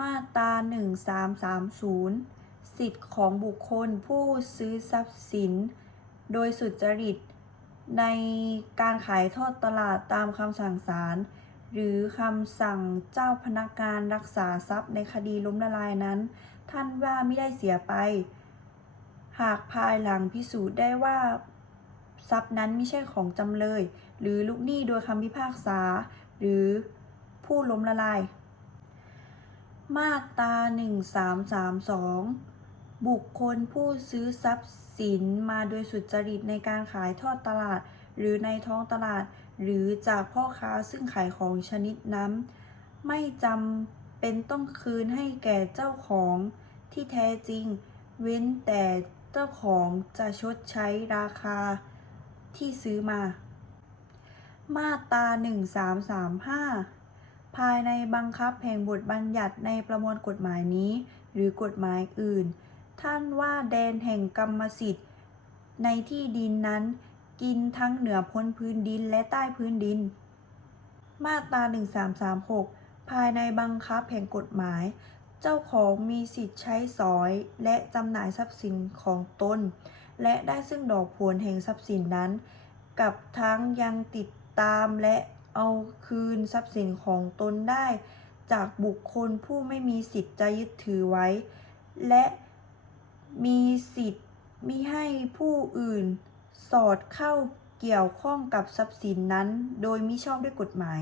มาตรา 1330 สิทธิ์ของบุคคลผู้ซื้อทรัพย์สิน โดยสุจริต ในการขายทอดตลาดตามคำสั่งศาลหรือคำสั่งเจ้าพนักงานรักษาทรัพย์ในคดีล้มละลายนั้น ท่านว่าไม่ได้เสียไป หากภายหลังพิสูจน์ได้ว่า ทรัพย์นั้นไม่ใช่ของจำเลย หรือลูกหนี้โดยคำพิพากษา หรือผู้ล้มละลาย มาตรา1332 บุคคลผู้ซื้อทรัพย์สินมาโดยสุจริตในการขายทอดตลาด หรือในท้องตลาด หรือจากพ่อค้าซึ่งขายของชนิดนั้น ไม่จำเป็นต้องคืนให้แก่เจ้าของที่แท้จริง เว้นแต่เจ้าของจะชดใช้ราคาที่ซื้อมา มาตรา1335 ภายในบังคับแห่งบทบัญญัติในประมวลกฎหมายนี้ หรือกฎหมายอื่น ท่านว่าแดนแห่งกรรมสิทธิ์ ในที่ดินนั้น กินทั้งเหนือพ้นพื้นดินและใต้พื้นดิน มาตรา 1336 ภายในบังคับแห่งกฎหมาย เจ้าของมีสิทธิ์ใช้สอย และจำหน่ายทรัพย์สินของตนและได้ซึ่งดอกผลแห่งทรัพย์สินนั้น กับทั้งยังติดตามและ เอาคืนทรัพย์สินของตนได้ จากบุคคลผู้ไม่มีสิทธิ์จะยึดถือไว้ และมีสิทธิ์มิให้ผู้อื่น สอดเข้าเกี่ยวข้องกับทรัพย์สินนั้น โดยมิชอบด้วยกฎหมาย